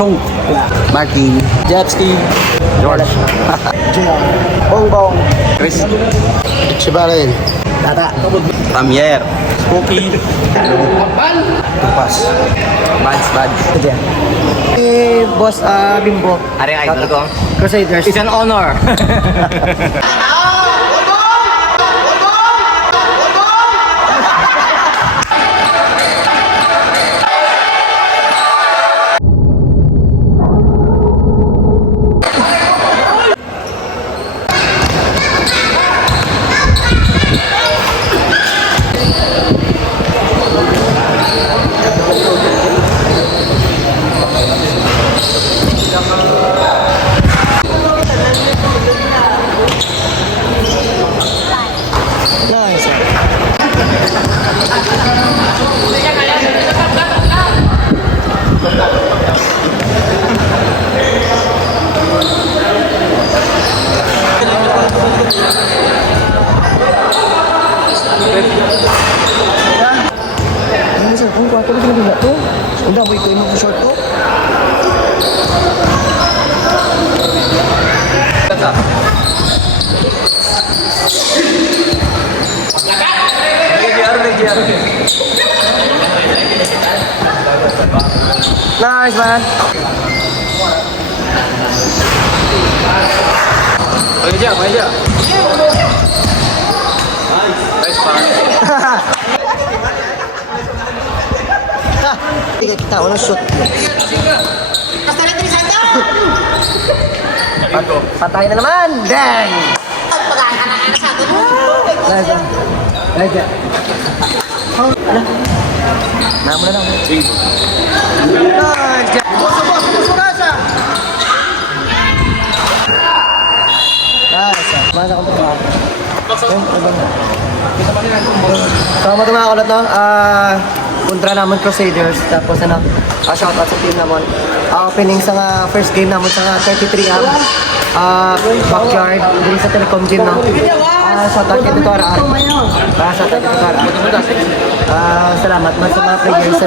Chong. Martin. Jetski. George. Junior. Bongbong. Chris. Chibarin. Tata. Tamier. Cookie. Tupas. Bads. Kaya. Boss Bimbo. Are idol ko. Crusaders. It's an honor. Nice. Ini sir, kung kuha ko lang na to. Udah mo ito yung short to. Nice man. Main aja. Nice pass. Kita walang shoot. Patay na naman. Dang. Nice. Nice. Namo na lang. Sige. Nice. Puso ka siya. Nice. Mana akong tumawag. So, mga kulot, no? Kontra naman Crusaders. Tapos, shoutout sa team naman. Opening sa first game naman sa 33 backyard. Dili sa Telecom Gym, no? Shoutout kay Tito Araan. Shoutout kay Tito Araan. Salamat man sa mga players.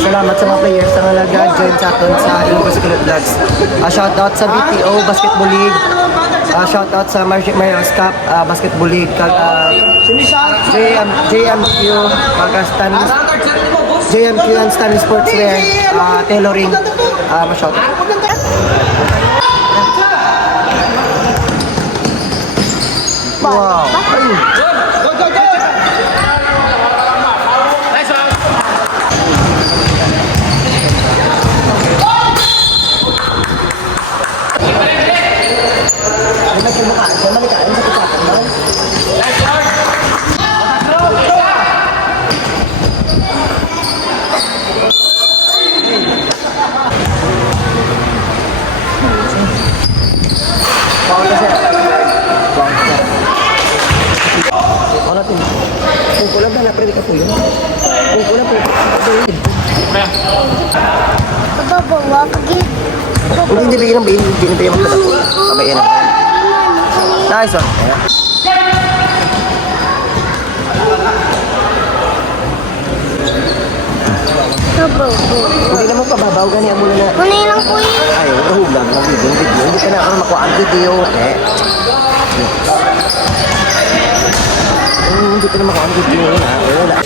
Salamat sa mga players na nag-join sa atin sa Ilocos Kulot Vlogs. Shoutout sa BTO Basketball League. Shoutout sa Mario Staff Basketball League. JMQ, JMQ and Stanley Sportswear, tailoring, shoutout. Wow! Ayun! Kung kulang na pwede ka po yun. Kung kulang po, Babawa, pagit. hindi bigyan ng bayin, hindi bigyan ng pagkakot. Kabayan na. Nice one. Hindi naman pababaw gani ang mula na. Kunay lang po yun. Ayaw, nahulag ng video. Hindi ka na ako makuha ang video. Hindi ka na makuha ang video. Wala.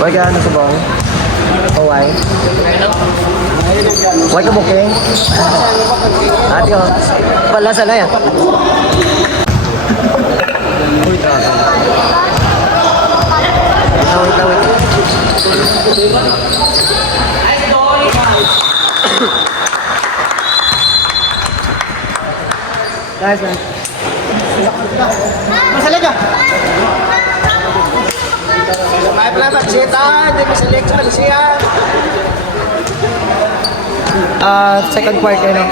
Why ka ano sa bong? Oh, why? Why ka booking? Ate ko. Wala sana yan. Wait lang. Nice man. Masalik ka? May pala magsita, hindi mo select sa siya. Second quarter, no?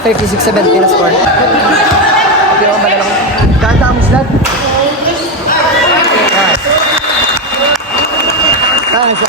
36-17 na score. Okay, ako malalang. Ganda ang muslat. Nice.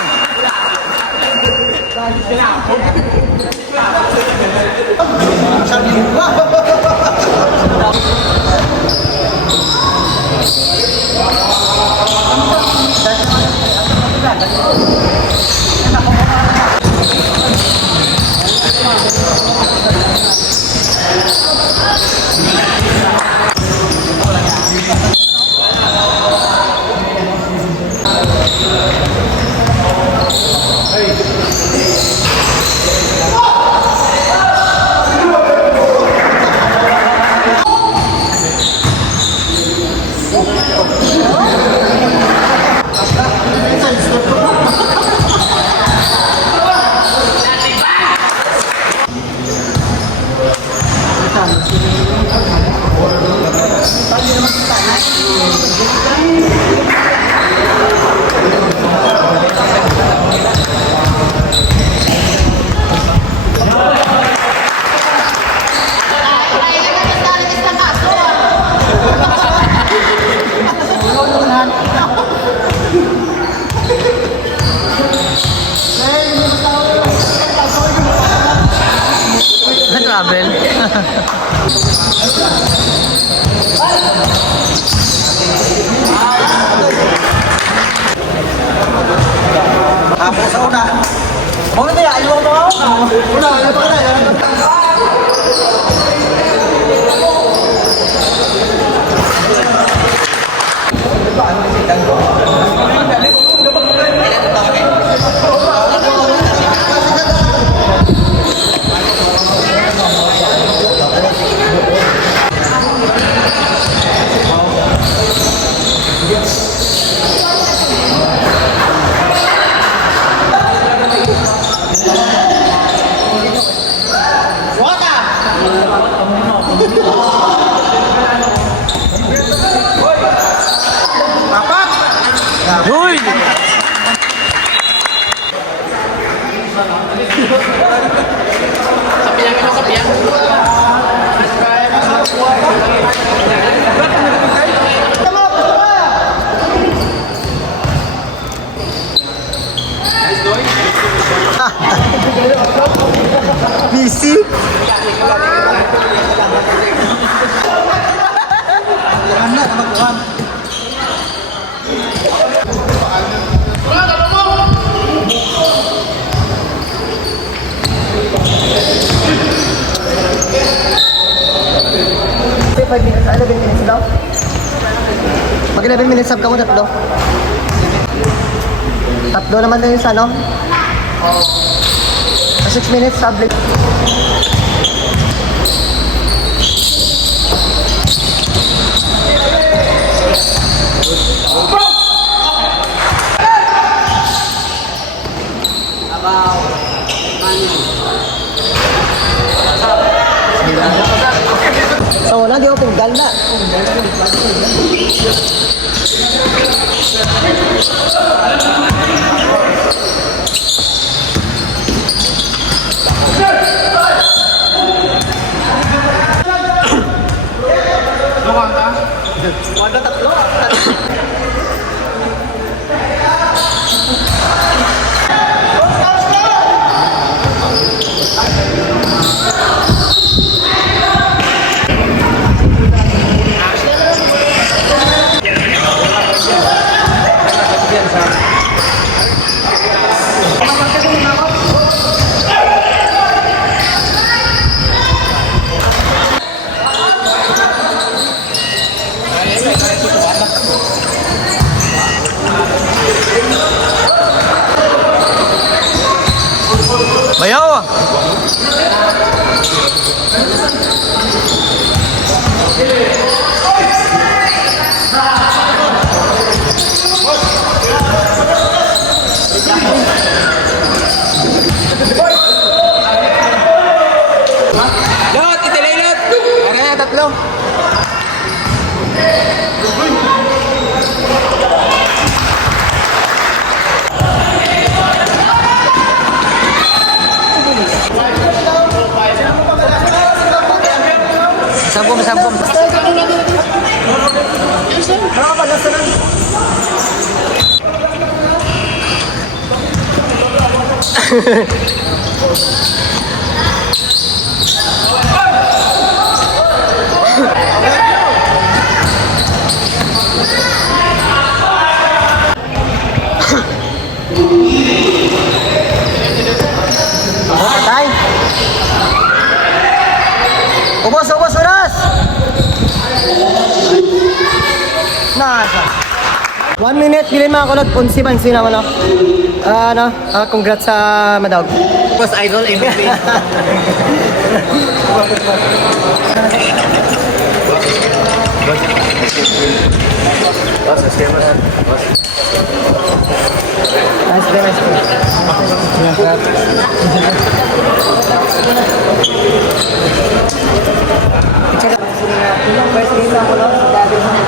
Na-travel. Tapos sa una. Muna tayo, ayaw mo ako. Una, ayaw pa na. Uy! Misi? Okay, 5 minutes, 11 minutes daw. Mag 11 minutes sub ka mo, tatlo. Tatlo naman na yung sa ano? 6 minutes sub. So, lagi ako tunggal na. Bayaw! Lot, itilay lot. Ano na, tatlo. Patay. Ubos, oras! Nasa. 1 minute, bilhin mga kulot. Unsi naman ako. Congrats sa Madawg. Boss Idol, MVP. Nice play. First game na kulot.